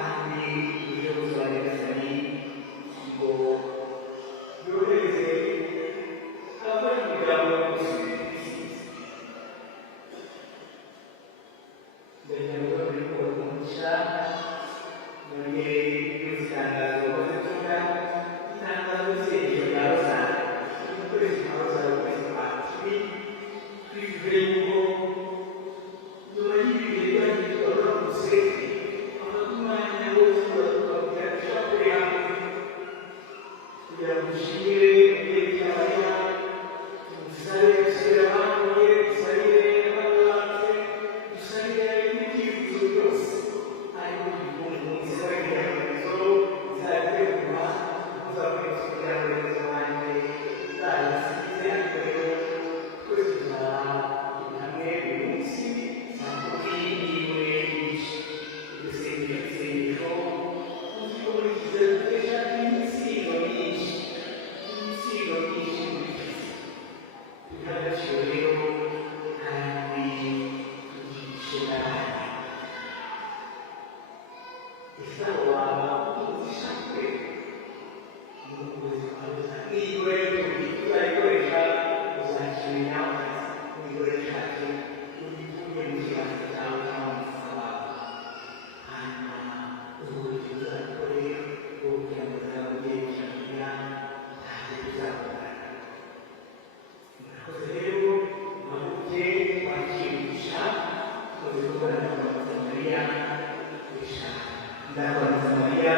kandi uburyo buzaba nyagasani ngo yohereze abafashe imiryango yo gusubiza isi ndagira ngo bari kubona umugisha muri iri tangazo bakoze tuvuga itangazo ry'isengero rya rozari ukwezi kwa rozari ukwezi kwa cumi twivuye yuko nyuma y'ibihe byagiye twaramutse umwanya wose bakabwira ishapure hamwe kugira ngo dushimire umubyeyi cyabaya dusabe dusabire abandi dusabire ababanze dusabire n'ibyifuzo byose ariko tugikunda umunsi w'ibigeragezo bizategurwa tuzakomeza kugira ngo remezo wanjye uzayasize ariko rero twese tuzaba hamwe uyu munsi saa kumi n'imwe n'igice isengesho tuzi ko muri iki gihe dukoresha imitsindo myinshi muri twese biha agaciro rero kandi tukigishe n'abandi ese abo waba umugisha kwe mu kwezi kwa rozari niba rero uzayikoresha uzakimenya uyikoresha ati ugitunge mu kiganza cyawe cyangwa mu mufuka wawe hanyuma uburyo uzabikore bwo kugira ngo uzabugendesha kugira ntacyo bizakora murakoze rero muhaguruke twakigisha tumaze gukora na Mariya ndakora Mariya